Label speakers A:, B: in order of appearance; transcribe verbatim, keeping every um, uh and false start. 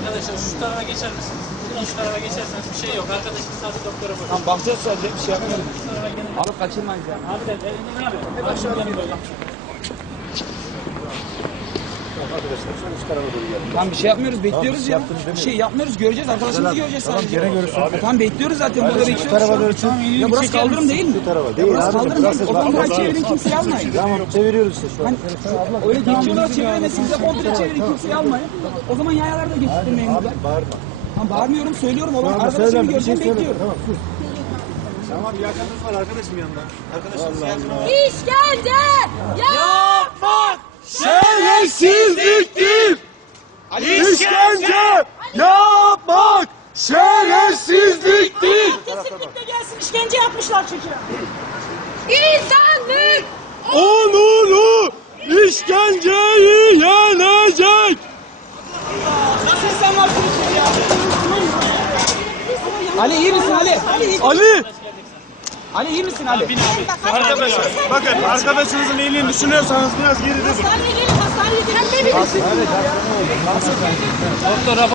A: Arkadaşlar şu tarafa geçer misiniz? Şu tarafa geçerseniz bir şey yok. Arkadaşım sadece doktora bakıyor.
B: Tamam bakacağız sadece bir şey yapmıyoruz. Alıp kaçırmayız yani.
A: Abi de elinden abi. Hep aşağı yanında.
B: Tamam bir şey yapmıyoruz, bekliyoruz ya. Bir şey yapmıyoruz, göreceğiz. Arkadaşımızı göreceğiz sadece. Gene görürsün. E, tamam bekliyoruz zaten. Burada bekliyoruz. Tamam, ya burası kaldırım değil mi? Bu tarafa değil. Burası kaldırım değil. O zaman burayı çevirin, kimseyi almayın.
C: Tamam çeviriyoruz işte şu an.
B: Öyle geçiyorlar çeviremezsiniz. Size komple çevirin, kimseyi almayın. O zaman yayalarda geçirmeyin burada.
C: Bağırma.
B: Tamam bağırmıyorum, söylüyorum. O zaman arkadaşımı göreceğim, bekliyorum.
C: Tamam sus. Tamam bir yakınımız var arkadaşım yanında. Arkadaşımız yanında.
D: İşkence yapmak
C: Şerefsizliktir. İşkence yapmak şerefsizliktir.
D: kesinlikle gelsin işkence yapmışlar çocuğa. İnsanlık
C: Onuru işkenceyi yenecek.
B: Nasıl sen varsın içeri ya? Ali iyi misin Ali? Ali,
C: Ali.
B: Ali iyi misin Ali?
C: Arkadaşlar bakın arkadaşınızın iyiliğini düşünüyorsanız biraz geride durun.
D: hastaneye gelin hastaneye gelin.
A: Doktora